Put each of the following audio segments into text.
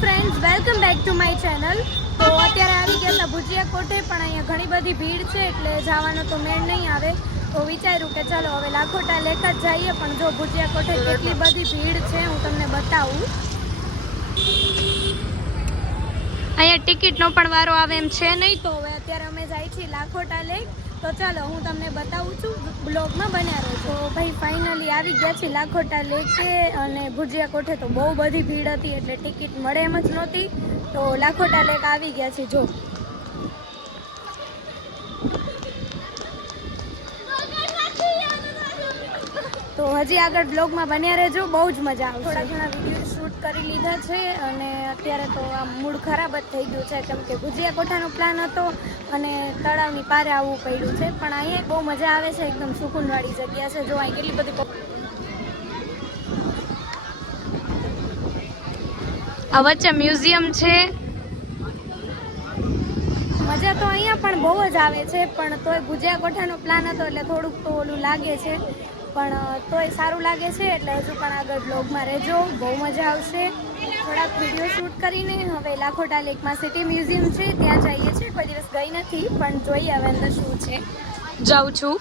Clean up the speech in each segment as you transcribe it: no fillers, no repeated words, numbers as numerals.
Friends, welcome back to my channel. તો અત્યારે આવી ગયા હતા ભુજિયા કોઠે, પણ અહીંયા ઘણી બધી ભીડ છે એટલે જવાનો તો મેળ નહીં આવે. તો વિચાર્યું કે ચાલો હવે લાખોટા લેક જ જઈએ, પણ જો ભુજિયા કોઠે કેટલી બધી ભીડ છે હું તમને બતાવું. અહીંયા ટિકિટનો પણ વારો આવે એમ છે નહીં. તો હવે અત્યારે અમે જાય છીએ લાખોટા લેક. તો ચાલો હું તમને બતાવું છું, બ્લોગમાં બન્યા રહો. તો ભાઈ ફાઇનલી આવી ગયા છે લાખોટા લેકે, અને ભુજિયા કોઠે તો બહુ બધી ભીડ હતી એટલે ટિકિટ મળે એમ જ નહોતી. તો લાખોટા લેક આવી ગયા છે. જો તો હજી આગળ બ્લોગમાં બન્યા રહેજો, બહુ જ મજા આવશે. થોડા ઘણા વિડીયો શૂટ કરી લીધા છે અને અત્યારે તો આ મૂડ ખરાબ જ થઈ ગયું છે, કેમ કે ભુજિયા કોઠાનો પ્લાન હતો અને તળાવની પારે આવવું પડ્યું છે. પણ અહીંયા બહુ મજા આવે છે, એકદમ સુકૂનવાળી જગ્યા છે. જો અહીં કેટલી બધી આ વચ્ચે મ્યુઝિયમ છે. મજા તો અહીંયા પણ બહુ જ આવે છે, પણ તોય ભુજિયા કોઠાનો પ્લાન હતો એટલે થોડુંક તો ઓલું લાગે છે, પણ તોય સારું લાગે છે. એટલે હજુ પણ આગળ બ્લોગમાં રહેજો, બહુ મજા આવશે. થોડાક વિડીયો શૂટ કરીને હવે લાખોટા લેકમાં સિટી મ્યુઝિયમ છે ત્યાં જઈએ છીએ. કોઈ દિવસ ગઈ નથી, પણ જોઈએ હવે અંદર શું છે. જાઉં છું.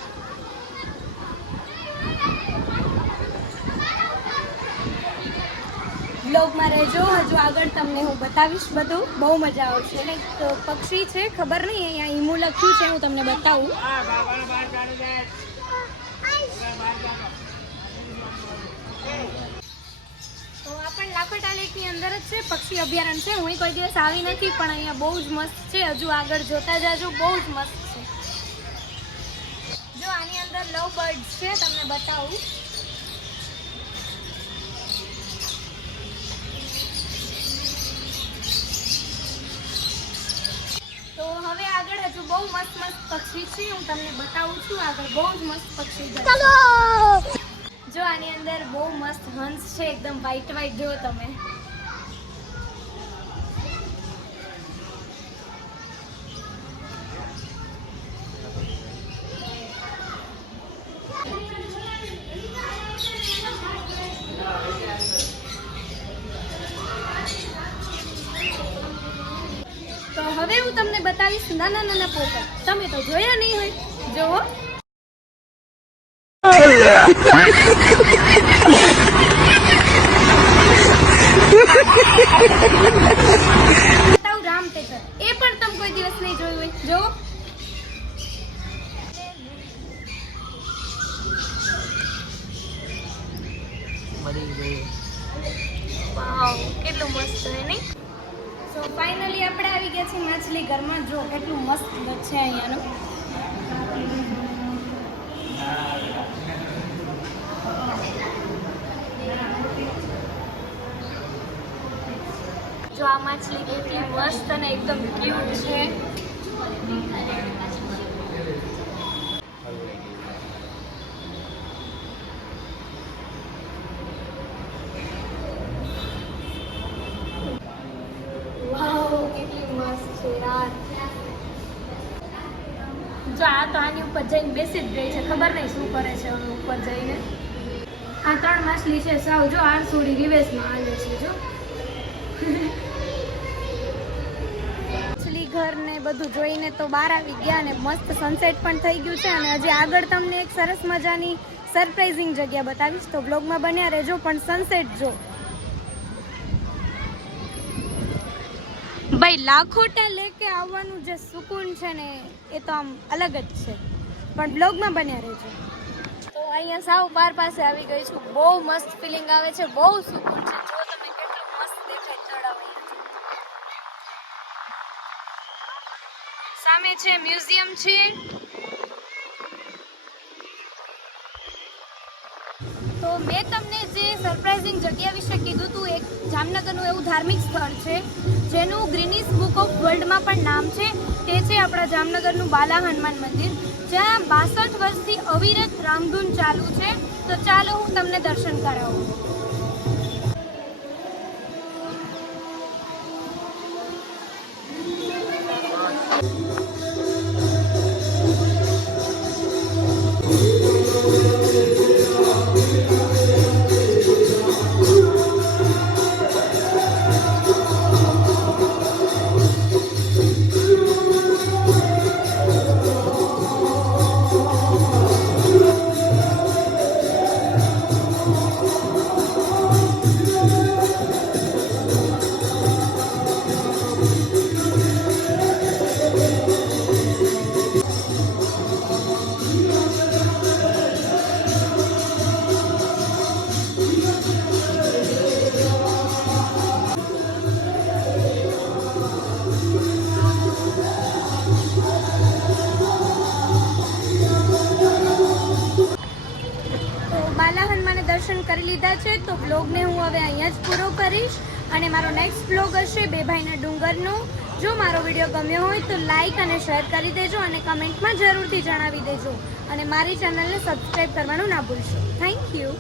બ્લોગમાં રહેજો, હજુ આગળ તમને હું બતાવીશ બધું, બહુ મજા આવશે. એટલે પક્ષી છે, ખબર નહીં અહીંયા ઈમુ લખ્યું છે, હું તમને બતાવું. તો આ પણ લાખોટા લેકની અંદર જ છે, પક્ષી અભયારણ્ય છે. હું કોઈ દિવસ આવી નથી, પણ અહીંયા બહુ જ મસ્ત છે. હજુ આગળ જોતા જાજો, બહુ જ મસ્ત છે. જો આની અંદર લવ બર્ડ્સ છે, તમને બતાવું. તો હવે આગળ હજુ બહુ મસ્ત મસ્ત પક્ષી છે, હું તમને બતાવું છું. આગળ બહુ જ મસ્ત પક્ષી છે. જો આની અંદર બહુ મસ્ત હંસ છે, એકદમ વ્હાઈટ વ્હાઈટ. જો તમે તો હવે હું તમને બતાવીશ નાના નાના પોપટ. તમે તો જોયા નહીં હોય, જોવો. રામ ટેકર, એ પણ તમે કોઈ દિવસ નહીં જોયું હોય, જોવો. વાવ, કેટલું મસ્ત છે નહીં? સો ફાઇનલી આપણે આવી ગયા છીએ માછલી ઘરમાં. જો કેટલું મસ્ત છે અહીંયાનું. જો આ માછલી કેટલી મસ્ત અને એકદમ ક્યુટ છે. જો આ તો આની ઉપર જઈને બેસી જ ગઈ છે, ખબર નહીં શું કરે છે ઉપર જઈને. આ 3 માછલી છે સાવ. જો આરસોડી રિવેશમાં આવે છે. જો માછલી ઘર ને બધું જોઈને તો બહાર આવી ગયા, અને મસ્ત સનસેટ પણ થઈ ગયું છે. અને હજી આગળ તમને એક સરસ મજાની સરપ્રાઇઝિંગ જગ્યા બતાવીશ, તો બ્લોગમાં બન્યા રહેજો. પણ સનસેટ જો ભાઈ, લાખોટા લેકે આવવાનું જે સુકૂન છે ને એ તો આમ અલગ જ છે. પણ બ્લોગમાં બન્યા રહેજો. તો અહીંયા સાવ બાર પાસે આવી ગઈ છું. બહુ મસ્ત ફિલિંગ આવે છે, બહુ સુકૂન છે. જો તમે કેટલું મસ્ત દેખાય તળાવ. સામે છે મ્યુઝિયમ છે. તો મેં તમને જે સરપ્રાઇઝિંગ જગ્યા વિશે કીધું હતું, એક જામનગરનું એવું ધાર્મિક સ્થળ છે જેનું ગ્રીનિસ બુક ઓફ વર્લ્ડમાં પણ નામ છે. તે છે આપણા જામનગરનું બાલા હનુમાન મંદિર, જ્યાં 62 વર્ષથી અવિરત રામધૂન ચાલુ છે. તો ચાલો હું તમને દર્શન કરાવું. તો બ્લોગને હું હવે અહીંયા જ પૂરો કરીશ અને મારો નેક્સ્ટ બ્લોગ હશે બે ભાઈના ડુંગરનો. જો મારો વિડીયો ગમ્યો હોય તો લાઈક અને શેર કરી દેજો અને કમેન્ટમાં જરૂરથી જણાવી દેજો અને મારી ચેનલને સબસ્ક્રાઈબ કરવાનું ના ભૂલશો. Thank you.